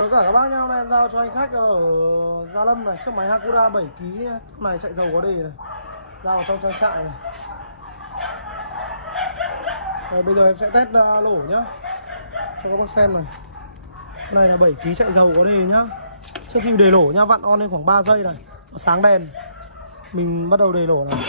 Tất cả các bác nhá, hôm nay em giao cho anh khách ở Gia Lâm này, chiếc máy Hakura 7 kg này chạy dầu có đề này. Giao vào trong trang trại này. Rồi, bây giờ em sẽ test lỗ nhá. Cho các bác xem này. Cái này là 7 kg chạy dầu có đề nhá. Trước khi đề lỗ nhá, vặn on lên khoảng 3 giây này. Nó sáng đèn. Mình bắt đầu đề lỗ này.